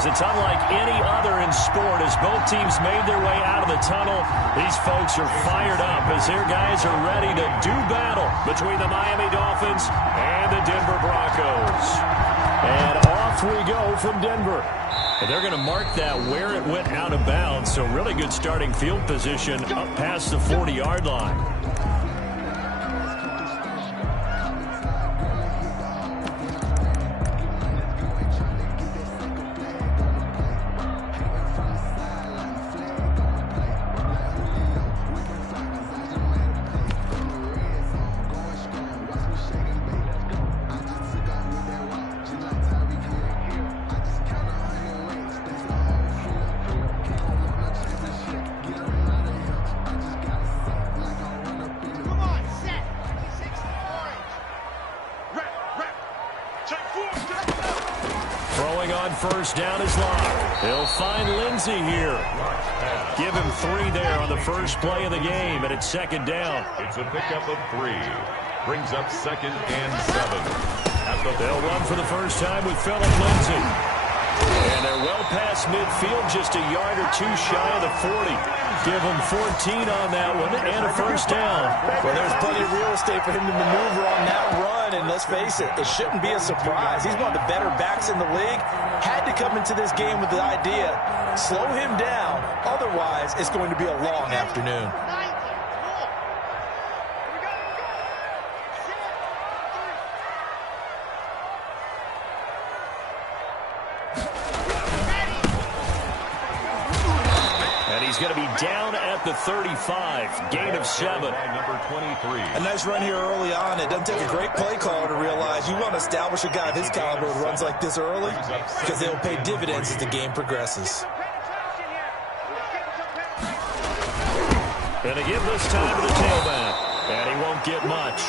is. It's unlike any other in sport. As both teams made their way out of the tunnel, these folks are fired up as their guys are ready to do battle between the Miami Dolphins and the Denver Broncos. And off we go from Denver. And they're going to mark that where it went out of bounds. So really good starting field position up past the 40-yard line. First down is locked. He'll find Lindsey here. Give him 3 there on the first play of the game, and it's second down. It's a pickup of 3. Brings up 2nd and 7. They'll run for the first time with Phillip Lindsey. And they're well past midfield, just a yard or 2 shy of the 40. Give him 14 on that one and a first down. Well, there's plenty of real estate for him to maneuver on that run, and let's face it, it shouldn't be a surprise. He's one of the better backs in the league. Had to come into this game with the idea, slow him down, otherwise it's going to be a long afternoon. Going to be down at the 35. Gain of 7. Number 23. A nice run here early on. It doesn't take a great play caller to realize you want to establish a guy of his caliber with runs like this early because they'll pay dividends as the game progresses. Going to give this time to the tailback. And he won't get much.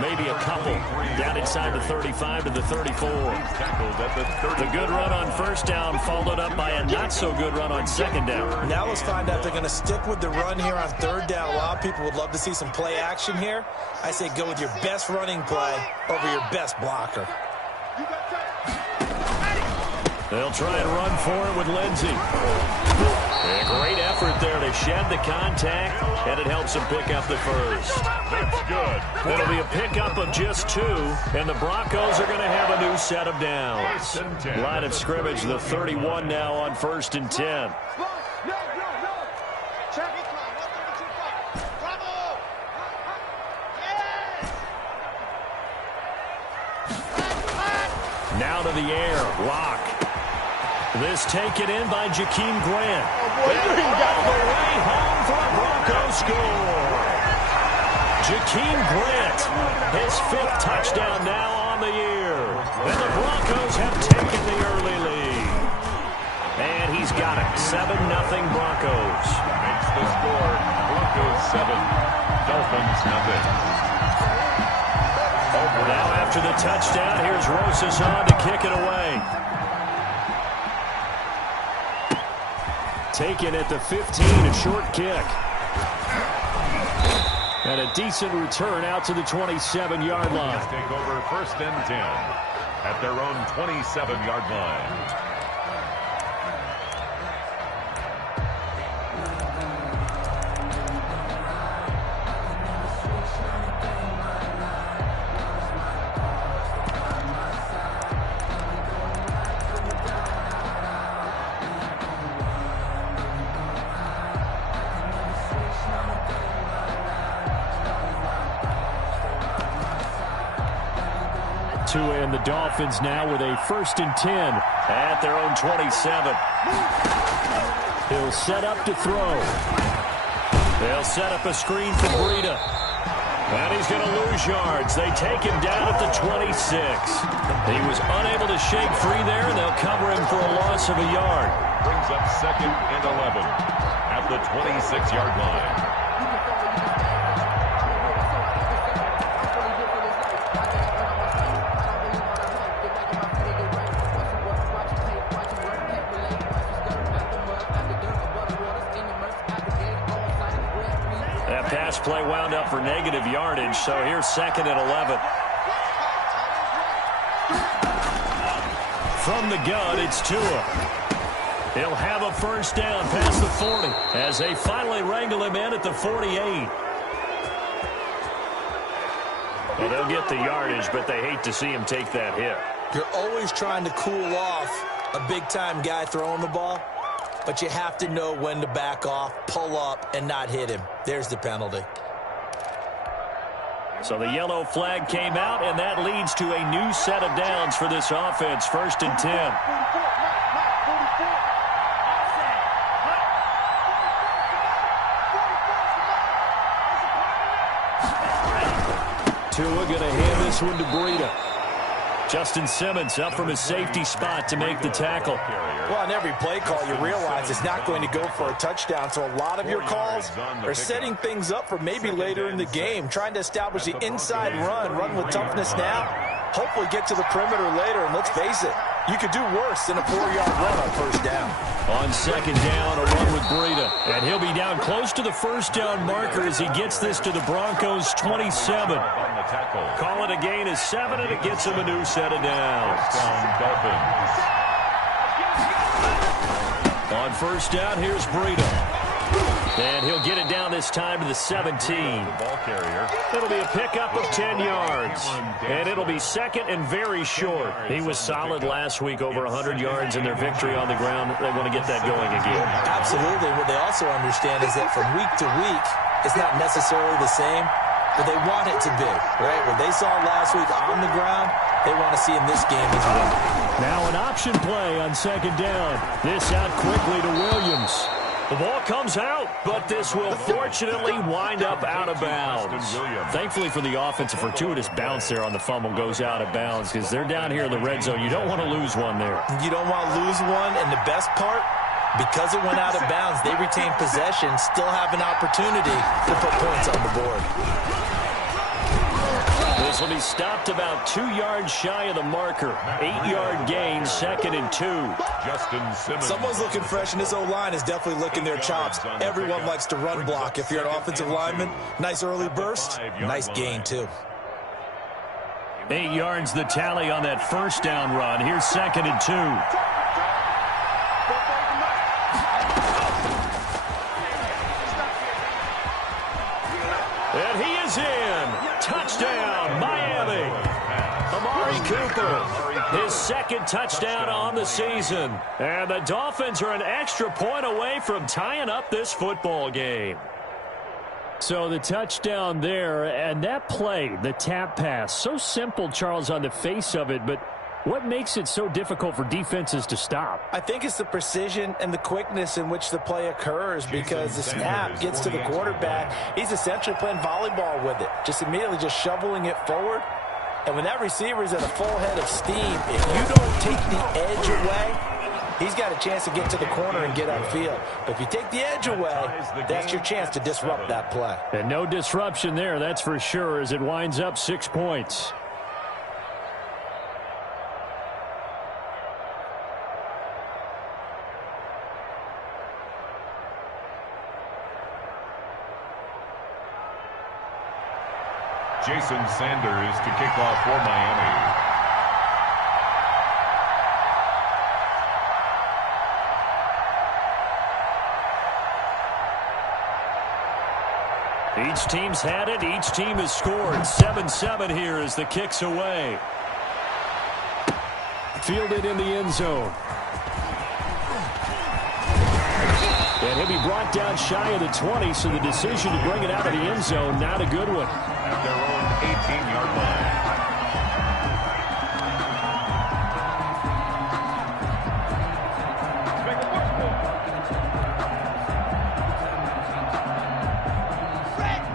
Maybe a couple. Down inside the 35 to the 34. The good run on first down followed up by a not-so-good run on second down. Now let's find out if they're going to stick with the run here on third down. A lot of people would love to see some play action here. I say go with your best running play over your best blocker. They'll try and run for it with Lindsey. A great effort there to shed the contact, and it helps him pick up the first. That's good. It'll be a pickup of just 2, and the Broncos are going to have a new set of downs. Line of scrimmage, the 31 now on 1st and 10. Now to the air, Lock. This taken in by Jakeem Grant. And all the way home for a Broncos score. Jakeem Grant, his 5th touchdown now on the year. And the Broncos have taken the early lead. And he's got it. 7-0 Broncos. Makes the score. Broncos 7. Dolphins nothing. Now after the touchdown, here's Rosas on to kick it away. Taken at the 15, a short kick. And a decent return out to the 27-yard line. Take over 1st and 10 at their own 27-yard line. And the Dolphins now with a 1st and 10 at their own 27. He'll set up to throw. They'll set up a screen for Breida. And he's going to lose yards. They take him down at the 26. He was unable to shake free there, and they'll cover him for a loss of a yard. Brings up 2nd and 11 at the 26-yard line. Pass play wound up for negative yardage, so here's 2nd and 11. From the gun, it's Tua. He'll have a first down past the 40 as they finally wrangle him in at the 48. Well, they'll get the yardage, but they hate to see him take that hit. You're always trying to cool off a big-time guy throwing the ball, but you have to know when to back off, pull up, and not hit him. There's the penalty. So the yellow flag came out, and that leads to a new set of downs for this offense. 1st and 10. Tua going to hand this one to Breida. Justin Simmons up from his safety spot to make the tackle. Well, on every play call, you realize it's not going to go for a touchdown, so a lot of your calls are setting things up for maybe later in the game, trying to establish the inside run with toughness now, hopefully get to the perimeter later, and let's face it, you could do worse than a 4-yard run on first down. On 2nd down, a run with Breida, and he'll be down close to the first down marker as he gets this to the Broncos' 27. Call it a gain of 7, and it gets him a new set of downs. On first down, here's Breida. And he'll get it down this time to the 17. It'll be a pickup of 10 yards. And it'll be 2nd and very short. He was solid last week, over 100 yards in their victory on the ground. They want to get that going again. Absolutely. What they also understand is that from week to week, it's not necessarily the same, but they want it to be, right? What they saw last week on the ground, they want to see in this game as well. Now an option play on 2nd down. This out quickly to Williams. The ball comes out, but this will fortunately wind up out of bounds. Thankfully for the offense, a fortuitous bounce there on the fumble goes out of bounds because they're down here in the red zone. You don't want to lose one there. You don't want to lose one, and the best part, because it went out of bounds, they retain possession, still have an opportunity to put points on the board. This will be stopped about 2 yards shy of the marker. 8-yard gain, 2nd and 2. Justin Simmons. Someone's looking fresh, and this O-line is definitely licking their chops. Everyone likes to run block. If you're an offensive lineman, nice early burst, nice gain too. 8 yards the tally on that first down run. Here's 2nd and 2. And he is in. Touchdown, Miami. Amari Cooper, his 2nd touchdown on the season. And the Dolphins are an extra point away from tying up this football game. So the touchdown there, and that play, the tap pass, so simple, Charles, on the face of it, but what makes it so difficult for defenses to stop? I think it's the precision and the quickness in which the play occurs because the snap gets to the quarterback. He's essentially playing volleyball with it, just immediately just shoveling it forward. And when that receiver is at a full head of steam, if you don't take the edge away, he's got a chance to get to the corner and get upfield. But if you take the edge away, that's your chance to disrupt that play. And no disruption there, that's for sure, as it winds up 6 points. Jason Sanders to kick off for Miami. Each team's had it. Each team has scored. 7-7 here as the kick's away. Fielded in the end zone. And he'll be brought down shy of the 20, so the decision to bring it out of the end zone, not a good one. At their own 18-yard line.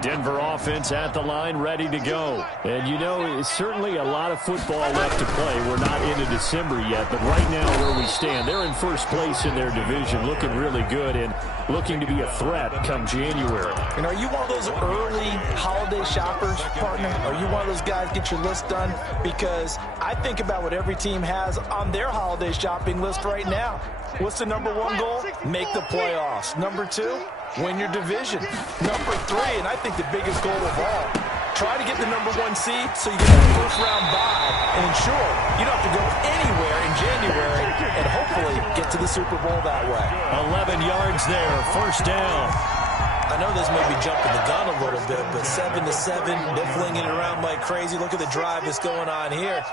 Denver offense at the line, ready to go. And you know, it's certainly a lot of football left to play. We're not into December yet, but right now where we stand, they're in first place in their division, looking really good and looking to be a threat come January. And are you one of those early holiday shoppers, partner? Are you one of those guys get your list done? Because I think about what every team has on their holiday shopping list right now. What's the number one goal? Make the playoffs. Number 2, win your division. Number 3, and I think the biggest goal of all, try to get the number 1 seed so you get that first round bye and ensure you don't have to go anywhere in January and hopefully get get to the Super Bowl that way. 11 yards there, first down. I know this may be jumping the gun a little bit, but 7-7, they're flinging it around like crazy. Look at the drive that's going on here.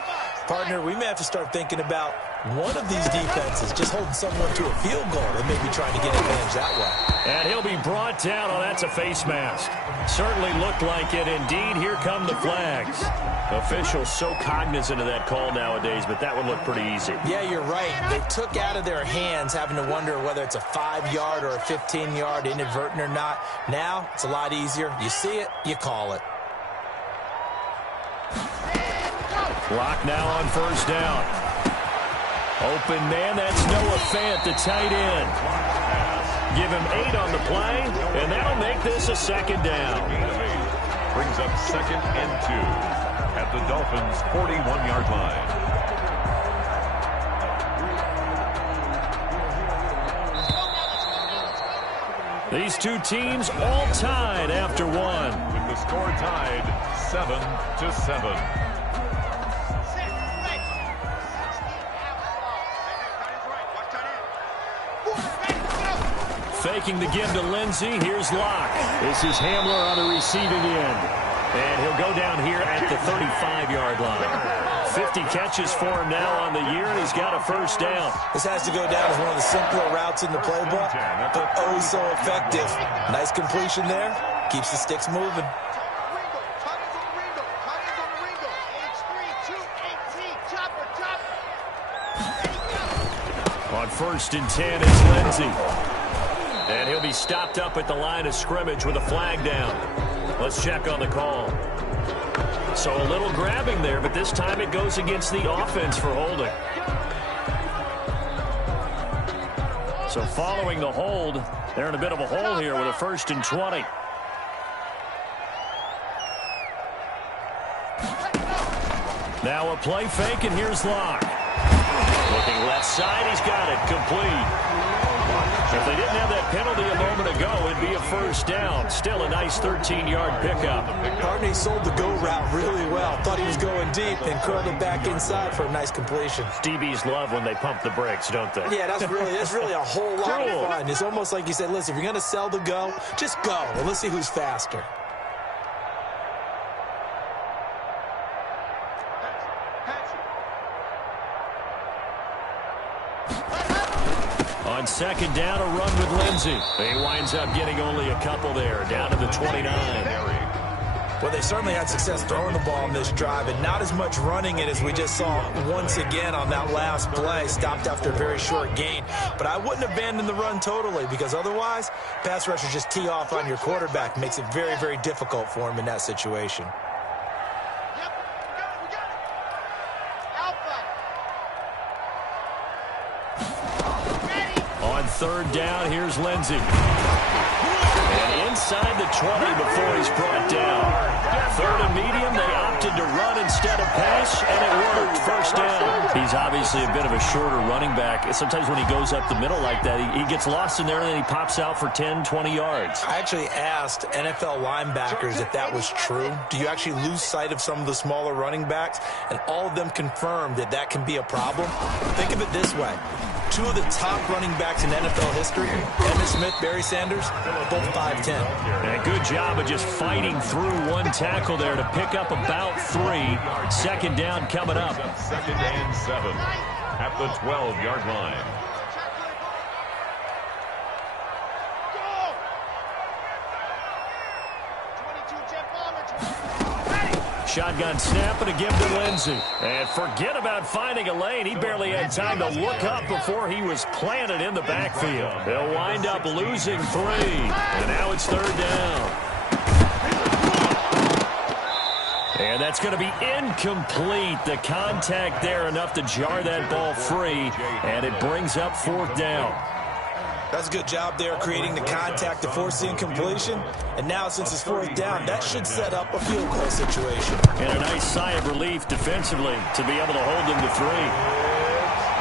Partner, we may have to start thinking about one of these defenses just holding someone to a field goal and maybe trying to get advantage that way. And he'll be brought down. Oh, that's a face mask. Certainly looked like it. Indeed, here come the flags. Officials so cognizant of that call nowadays, but that would look pretty easy. Yeah, you're right. They took out of their hands having to wonder whether it's a 5-yard or a 15-yard, inadvertent or not. Now, it's a lot easier. You see it, you call it. Clock now on first down. Open man, that's Noah Fant, the tight end. Give him 8 on the play, and that'll make this a second down. Brings up 2nd and 2 at the Dolphins' 41-yard line. These two teams all tied after one. With the score tied 7-7. Faking the give to Lindsey. Here's Locke. This is Hamler on the receiving end. And he'll go down here at the 35-yard line. 50 catches for him now on the year, and he's got a first down. This has to go down as one of the simpler routes in the playbook, but oh so effective. Nice completion there. Keeps the sticks moving. On 1st and 10 is Lindsey. And he'll be stopped up at the line of scrimmage with a flag down. Let's check on the call. So a little grabbing there, but this time it goes against the offense for holding. So following the hold, they're in a bit of a hole here with a 1st and 20. Now a play fake, and here's Locke. Looking left side, he's got it, complete. If they didn't have that penalty a moment ago, it'd be a first down. Still a nice 13-yard pickup. Carney sold the go route really well. Thought he was going deep and curled it back inside for a nice completion. DBs love when they pump the brakes, don't they? Yeah, that's really a whole lot of fun. It's almost like you said, listen, if you're going to sell the go, just go. And let's see who's faster. On 2nd down, a run with Lindsey. He winds up getting only a couple there, down to the 29. Well, they certainly had success throwing the ball in this drive, and not as much running it as we just saw once again on that last play. Stopped after a very short gain. But I wouldn't abandon the run totally, because otherwise, pass rushers just tee off on your quarterback. Makes it very, very difficult for him in that situation. On 3rd down, here's Lindsey. And inside the 20 before he's brought down. 3rd and medium, they opted to run instead of pass, and it worked. First down. He's obviously a bit of a shorter running back. Sometimes when he goes up the middle like that, he gets lost in there, and then he pops out for 10, 20 yards. I actually asked NFL linebackers if that was true. Do you actually lose sight of some of the smaller running backs? And all of them confirmed that that can be a problem. Think of it this way. 2 of the top running backs in NFL history, Emmitt Smith, Barry Sanders, both 5'10". And a good job of just fighting through one tackle there to pick up about 3. 2nd down coming up. 2nd and 7 at the 12-yard line. Shotgun snap and a give to Lindsey. And forget about finding a lane. He barely had time to look up before he was planted in the backfield. They'll wind up losing 3. And now it's 3rd down. And that's going to be incomplete. The contact there enough to jar that ball free. And it brings up 4th down. That's a good job there creating the contact to force the incompletion. And now since it's 4th down, that should set up a field goal situation. And a nice sigh of relief defensively to be able to hold them to 3.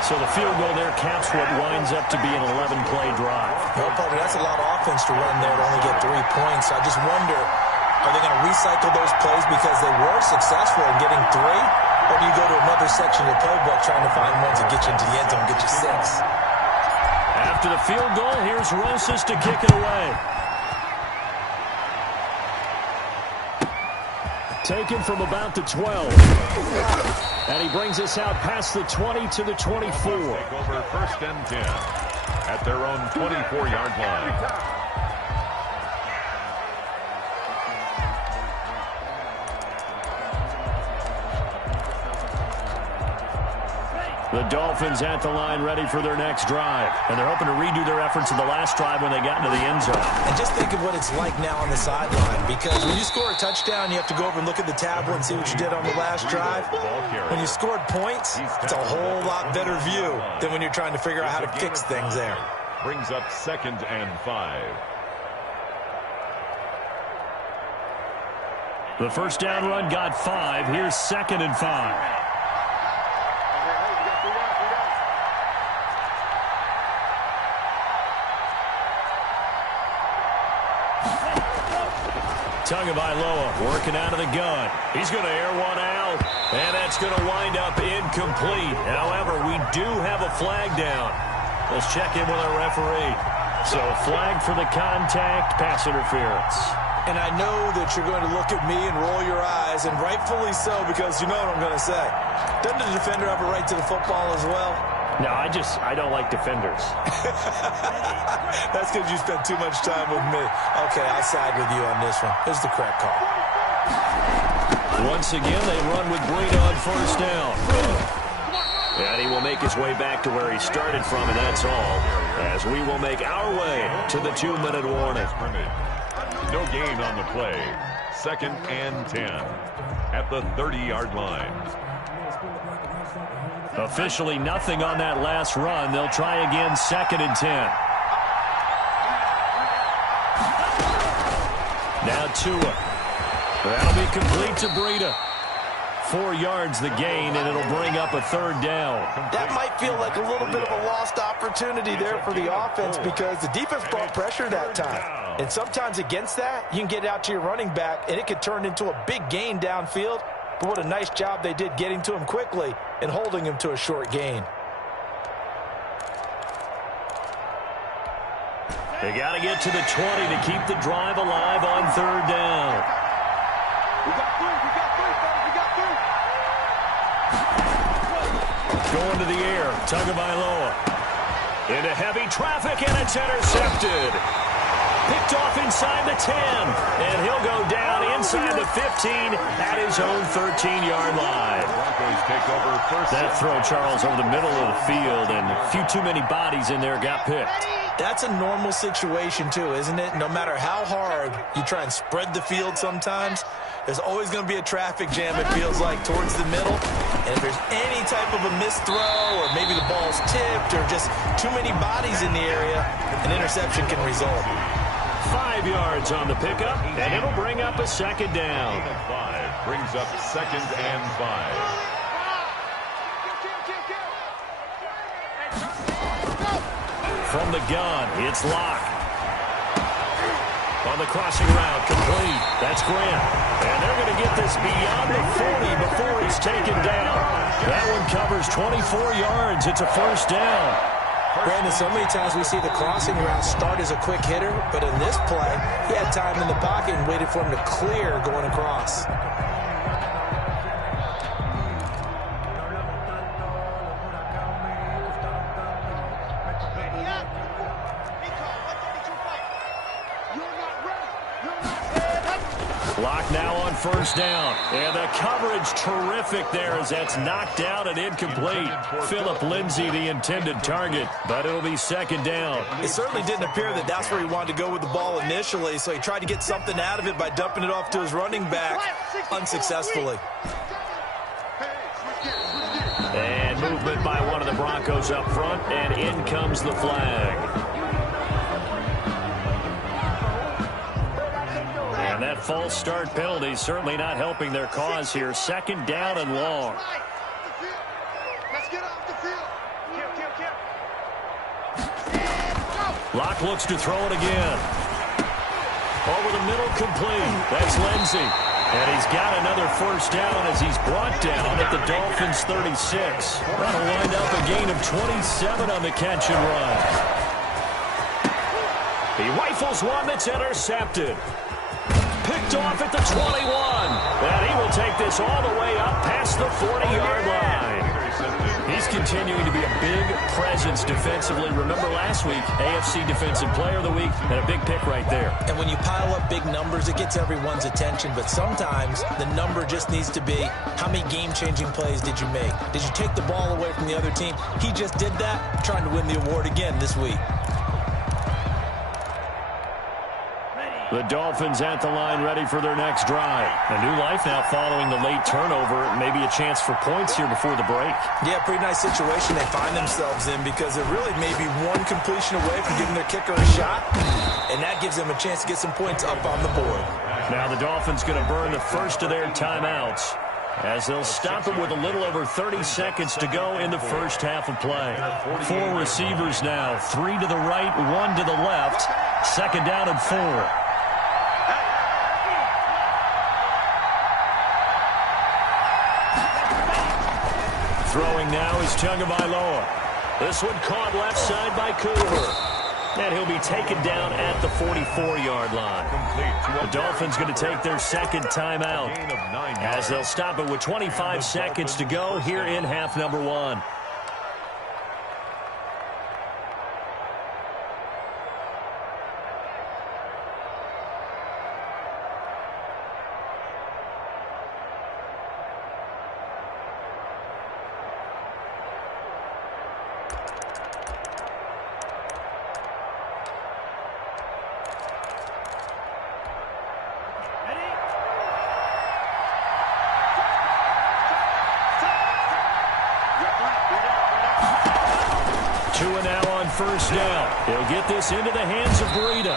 So the field goal there caps what winds up to be an 11-play drive. Well, partner, that's a lot of offense to run there to only get 3 points. I just wonder, are they going to recycle those plays because they were successful in getting 3? Or do you go to another section of the playbook trying to find ones that get you into the end zone and get you 6? after the field goal. Here's Rosas to kick it away. Taken from about the 12. And he brings us out past the 20 to the 24. Take over first and 10 at their own 24-yard line. The Dolphins at the line ready for their next drive. And they're hoping to redo their efforts in the last drive when they got into the end zone. And just think of what it's like now on the sideline. Because when you score a touchdown, you have to go over and look at the tablet and see what you did on the last drive. When you scored points, it's a whole lot better view than when you're trying to figure out how to fix things there. Brings up 2nd and 5. The first down run got 5. Here's 2nd and 5. Tagovailoa working out of the gun. He's going to air one out, and that's going to wind up incomplete. However, we do have a flag down. Let's check in with our referee. So, flag for the contact, pass interference. And I know that you're going to look at me and roll your eyes, and rightfully so, because you know what I'm going to say. Doesn't the defender have a right to the football as well? No, I don't like defenders. That's because you spent too much time with me. Okay, I'll side with you on this one. This is the correct call. Once again, they run with Breida on first down. And he will make his way back to where he started from, and that's all. As we will make our way to the 2-minute warning. No gain on the play. 2nd and 10 at the 30-yard line. Officially nothing on that last run. They'll try again 2nd and 10. Now Tua. That'll be complete to Breida. 4 yards the gain, and it'll bring up a 3rd down. That might feel like a little bit of a lost opportunity there for the offense because the defense brought pressure that time. And sometimes against that, you can get out to your running back, and it could turn into a big gain downfield. But what a nice job they did getting to him quickly and holding him to a short gain. They got to get to the 20 to keep the drive alive on 3rd down. We got 3. Going to the air, Tagovailoa. Into heavy traffic, and it's intercepted. Picked off inside the 10, and he'll go down inside the 15 at his own 13-yard line. That throw, Charles, over the middle of the field, and a few too many bodies in there got picked. That's a normal situation, too, isn't it? No matter how hard you try and spread the field sometimes, there's always going to be a traffic jam, it feels like, towards the middle. And if there's any type of a missed throw or maybe the ball's tipped or just too many bodies in the area, an interception can result. 5 yards on the pickup, and it'll bring up a 2nd down. 5 brings up 2nd and 5. From the gun, it's Locke. On the crossing route, complete. That's Grant. And they're going to get this beyond the 40 before he's taken down. That one covers 24 yards. It's a 1st down. Brandon, so many times we see the crossing route start as a quick hitter, but in this play, he had time in the pocket and waited for him to clear going across. Clock now on 1st down. And the coverage terrific there as that's knocked out and incomplete. Phillip Lindsay, the intended target, but it'll be 2nd down. It certainly didn't appear that that's where he wanted to go with the ball initially, so he tried to get something out of it by dumping it off to his running back unsuccessfully. And movement by one of the Broncos up front, and in comes the flag. And that false start penalty certainly not helping their cause here. 2nd down and long. Let's get off the field. Locke looks to throw it again. Over the middle, complete. That's Lindsay. And he's got another 1st down as he's brought down at the Dolphins' 36. That'll wind up a gain of 27 on the catch and run. He rifles one that's intercepted. Picked off at the 21. And he will take this all the way up past the 40-yard line. He's continuing to be a big presence defensively. Remember last week, AFC Defensive Player of the Week, and a big pick right there. And when you pile up big numbers, it gets everyone's attention. But sometimes the number just needs to be, how many game-changing plays did you make? Did you take the ball away from the other team? He just did that, trying to win the award again this week. The Dolphins at the line ready for their next drive. A new life now following the late turnover. Maybe a chance for points here before the break. Yeah, pretty nice situation they find themselves in because they're really maybe one completion away from giving their kicker a shot. And that gives them a chance to get some points up on the board. Now the Dolphins going to burn the first of their timeouts as they'll stop it with a little over 30 seconds to go in the first half of play. 4 receivers now, 3 to the right, 1 to the left. Second down and 4. Throwing now is Tagovailoa. This one caught left side by Cooper. And he'll be taken down at the 44-yard line. The Dolphins going to take their second timeout as they'll stop it with 25 seconds to go here in half number 1. First down. He'll get this into the hands of Breida.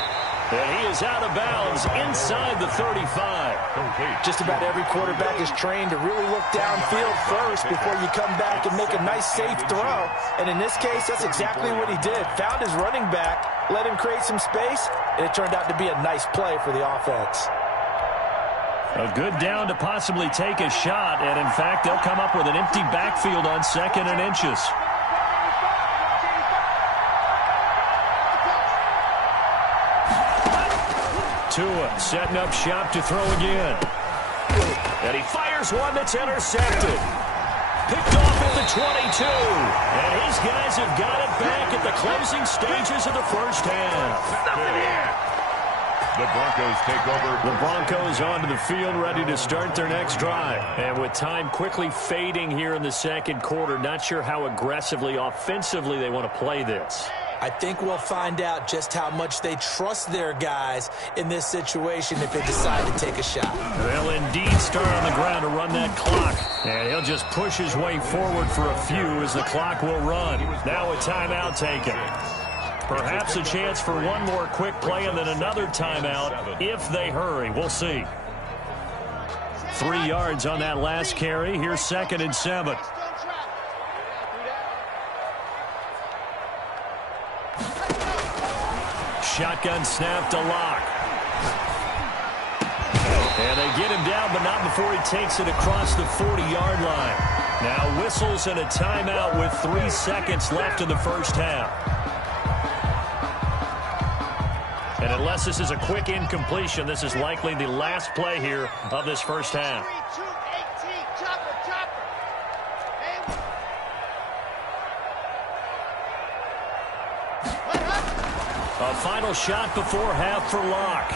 And he is out of bounds inside the 35. Just about every quarterback is trained to really look downfield first before you come back and make a nice, safe throw. And in this case, that's exactly what he did. Found his running back, let him create some space, and it turned out to be a nice play for the offense. A good down to possibly take a shot. And, in fact, they'll come up with an empty backfield on 2nd and inches. Tua setting up shop to throw again. And he fires one that's intercepted. Picked off at the 22. And his guys have got it back at the closing stages of the first half. The Broncos take over. The Broncos onto the field ready to start their next drive. And with time quickly fading here in the second quarter, not sure how aggressively, offensively they want to play this. I think we'll find out just how much they trust their guys in this situation if they decide to take a shot. They'll indeed start on the ground to run that clock. And he'll just push his way forward for a few as the clock will run. Now a timeout taken. Perhaps a chance for one more quick play and then another timeout if they hurry. We'll see. 3 yards on that last carry. Here's 2nd and 7. Shotgun snap to Locke. And they get him down, but not before he takes it across the 40-yard line. Now whistles and a timeout with 3 seconds left in the first half. And unless this is a quick incompletion, this is likely the last play here of this first half. A final shot before half for Locke.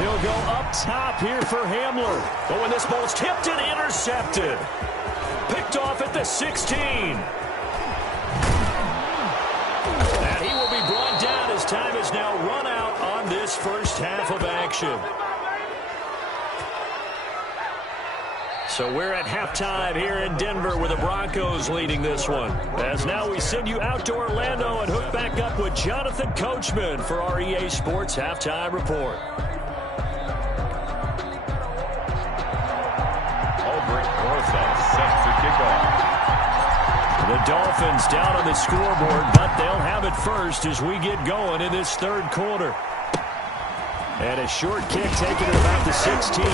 He'll go up top here for Hamler. But when this ball's tipped and intercepted. Picked off at the 16. And he will be brought down as time has now run out on this first half of action. So we're at halftime here in Denver with the Broncos leading this one. As now we send you out to Orlando and hook back up with Jonathan Coachman for our EA Sports Halftime Report. Set to kick off. The Dolphins down on the scoreboard, but they'll have it first as we get going in this third quarter. And a short kick taken at about the 16.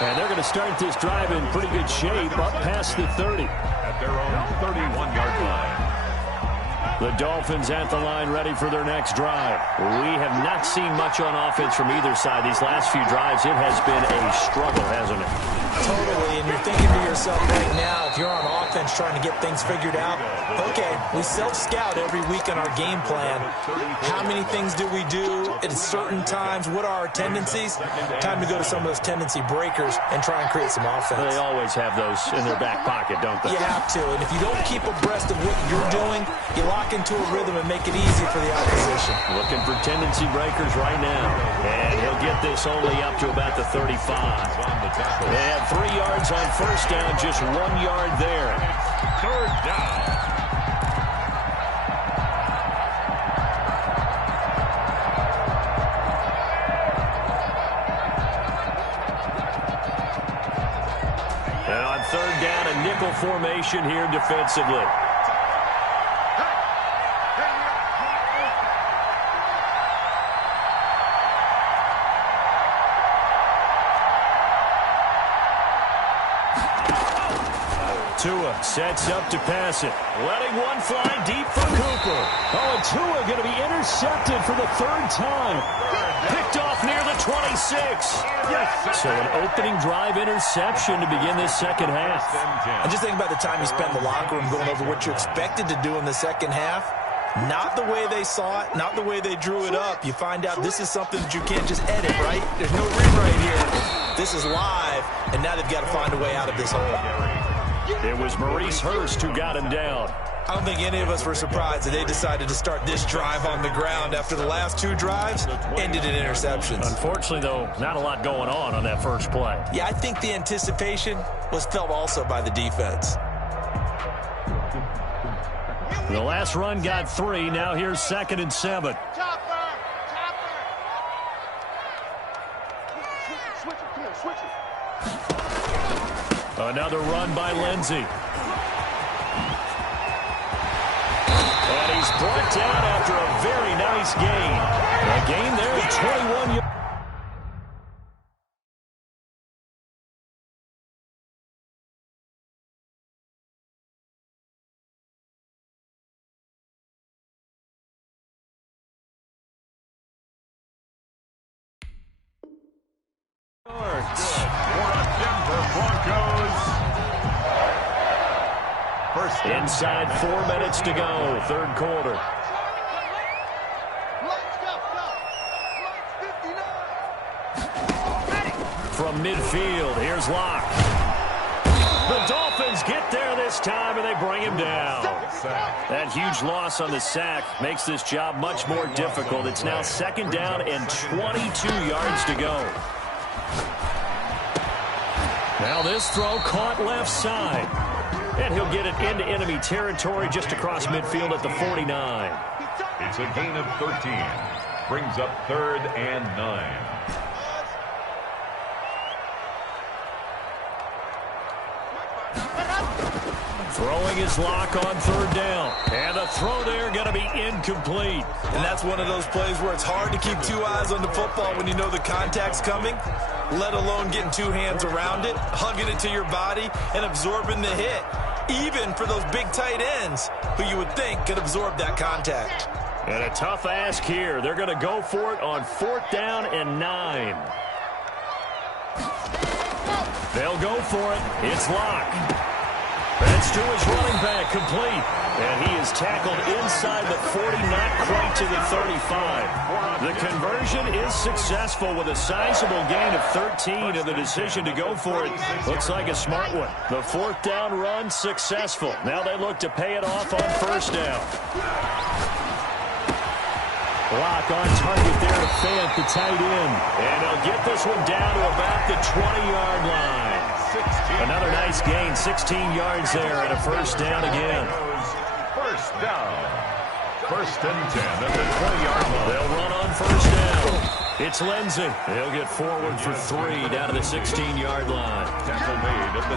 And they're going to start this drive in pretty good shape up past the 30. At their own 31-yard line. The Dolphins at the line ready for their next drive. We have not seen much on offense from either side. These last few drives, it has been a struggle, hasn't it? Totally, and you're thinking to yourself right now, if you're on offense trying to get things figured out, okay, we self-scout every week on our game plan. How many things do we do at certain times? What are our tendencies? Time to go to some of those tendency breakers and try and create some offense. They always have those in their back pocket, don't they? You have to, and if you don't keep abreast of what you're doing, you lock into a rhythm and make it easy for the opposition. Looking for tendency breakers right now. And he'll get this only up to about the 35. They have 3 yards on first down, just 1 yard there. Third down. And on third down, a nickel formation here defensively. Tua sets up to pass it. Letting one fly deep for Cooper. Oh, and Tua going to be intercepted for the 3rd time. Picked off near the 26. So an opening drive interception to begin this second half. And just think about the time you spend in the locker room going over what you expected to do in the second half. Not the way they saw it, not the way they drew it up. You find out this is something that you can't just edit, right? There's no rewrite here. This is live, and now they've got to find a way out of this hole. It was Maurice Hurst who got him down. I don't think any of us were surprised that they decided to start this drive on the ground after the last 2 drives ended in interceptions. Unfortunately, though, not a lot going on that first play. Yeah, I think the anticipation was felt also by the defense. The last run got 3. Now here's 2nd and 7. Another run by Lindsey. And he's brought down after a very nice gain. A gain there of 21 yards. Inside 4 minutes to go, 3rd quarter. From midfield, here's Locke. The Dolphins get there this time, and they bring him down. That huge loss on the sack makes this job much more difficult. It's now 2nd down and 22 yards to go. Now this throw caught left side. And he'll get it into enemy territory just across midfield at the 49. It's a gain of 13. Brings up 3rd and 9. Throwing his lock on 3rd down. And the throw there going to be incomplete. And that's one of those plays where it's hard to keep 2 eyes on the football when you know the contact's coming, let alone getting 2 hands around it, hugging it to your body, and absorbing the hit. Even for those big tight ends who you would think could absorb that contact. And a tough ask here. They're going to go for it on 4th down and 9. They'll go for it. It's Locke. That's to his running back, complete. And he is tackled inside the 40, not quite to the 35. The conversion is successful with a sizable gain of 13, and the decision to go for it looks like a smart one. The 4th down run successful. Now they look to pay it off on 1st down. Locke on target there to Fant, the tight end. And they'll get this one down to about the 20-yard line. Another nice gain, 16 yards there, and a 1st down again. 1st down. 1st and 10 at the 20-yard line. They'll run on 1st down. It's Lindsey. They'll get forward for 3 down to the 16-yard line.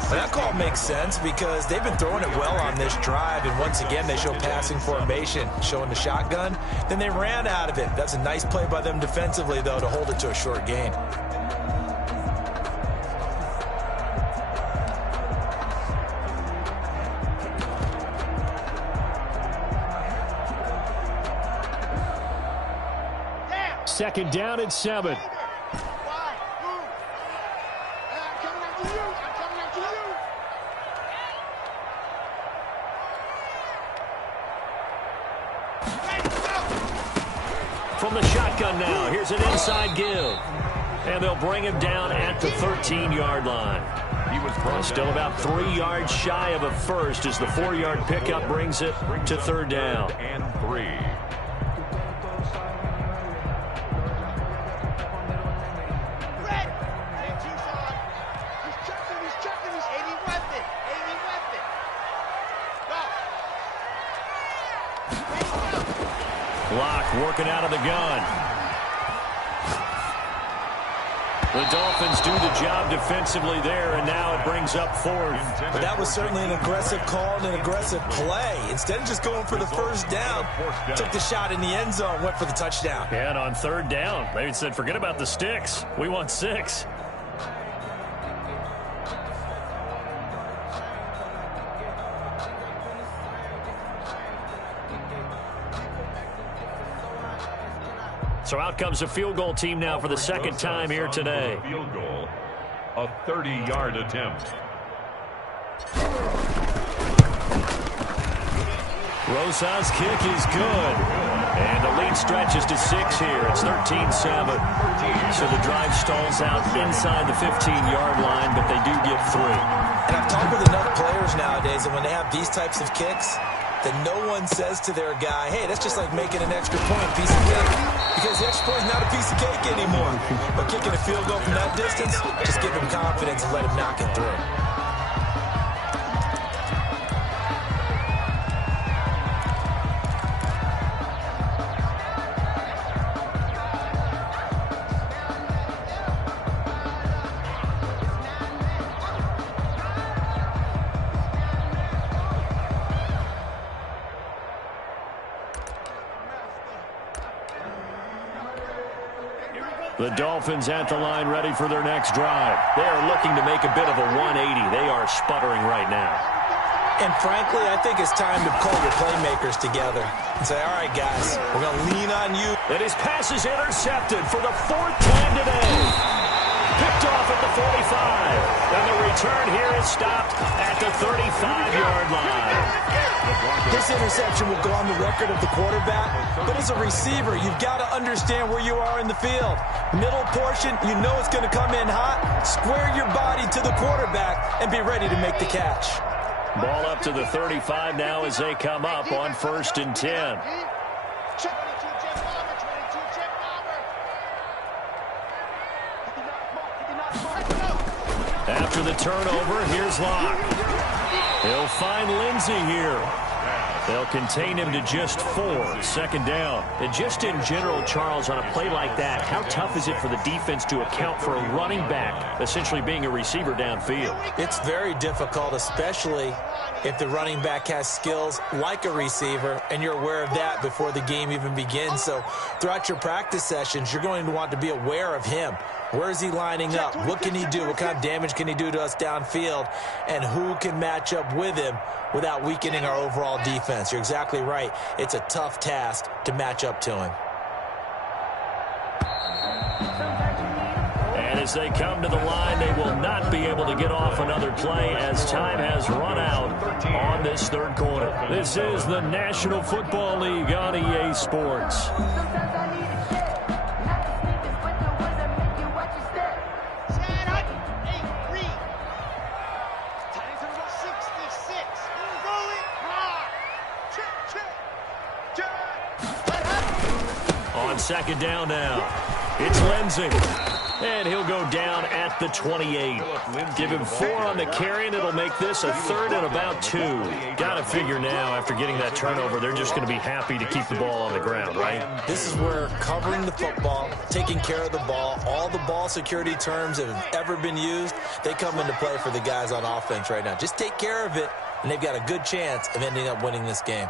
That call makes sense because they've been throwing it well on this drive, and once again they show passing formation, showing the shotgun. Then they ran out of it. That's a nice play by them defensively, though, to hold it to a short gain. Second down and 7. From the shotgun now, here's an inside give. And they'll bring him down at the 13-yard line. He was still about 3 yards shy of a first as the 4-yard pickup brings it to third down. And 3. Block working out of the gun. The Dolphins do the job defensively there, and now it brings up fourth. But that was certainly an aggressive call and an aggressive play. Instead of just going for the first down, took the shot in the end zone, went for the touchdown. Yeah, and on third down, they said, forget about the sticks. We want 6. So out comes a field goal team now for the second time here today. Field goal, a 30-yard attempt. Rosa's kick is good. And the lead stretches to 6 here. It's 13-7. So the drive stalls out inside the 15-yard line, but they do get 3. And I've talked with enough players nowadays, and when they have these types of kicks, that no one says to their guy, hey, that's just like making an extra point, piece of cake. Because the extra point is not a piece of cake anymore. But kicking a field goal from that distance, just give him confidence and let him knock it through. The Dolphins at the line ready for their next drive. They are looking to make a bit of a 180. They are sputtering right now. And frankly, I think it's time to pull your playmakers together and say, all right, guys, we're going to lean on you. And his pass is intercepted for the 4th time today. Picked off at the 45. And the return here is stopped at the 35-yard line. This interception will go on the record of the quarterback, but as a receiver, you've got to understand where you are in the field. Middle portion, you know it's going to come in hot. Square your body to the quarterback and be ready to make the catch. Ball up to the 35 now as they come up on 1st and 10. After the turnover, here's Locke. He'll find Lindsey here. They'll contain him to just 4, 2nd down. And just in general, Charles, on a play like that, how tough is it for the defense to account for a running back essentially being a receiver downfield? It's very difficult, especially if the running back has skills like a receiver, and you're aware of that before the game even begins. So throughout your practice sessions, you're going to want to be aware of him. Where is he lining up? What can he do? What kind of damage can he do to us downfield? And who can match up with him without weakening our overall defense? You're exactly right. It's a tough task to match up to him. And as they come to the line, they will not be able to get off another play as time has run out on this 3rd quarter. This is the National Football League on EA Sports. On 2nd down now, it's Lindsey. And he'll go down at the 28. Give him 4 on the carry, and it'll make this a 3rd and about 2. Got to figure now, after getting that turnover, they're just going to be happy to keep the ball on the ground, right? This is where covering the football, taking care of the ball, all the ball security terms that have ever been used, they come into play for the guys on offense right now. Just take care of it, and they've got a good chance of ending up winning this game.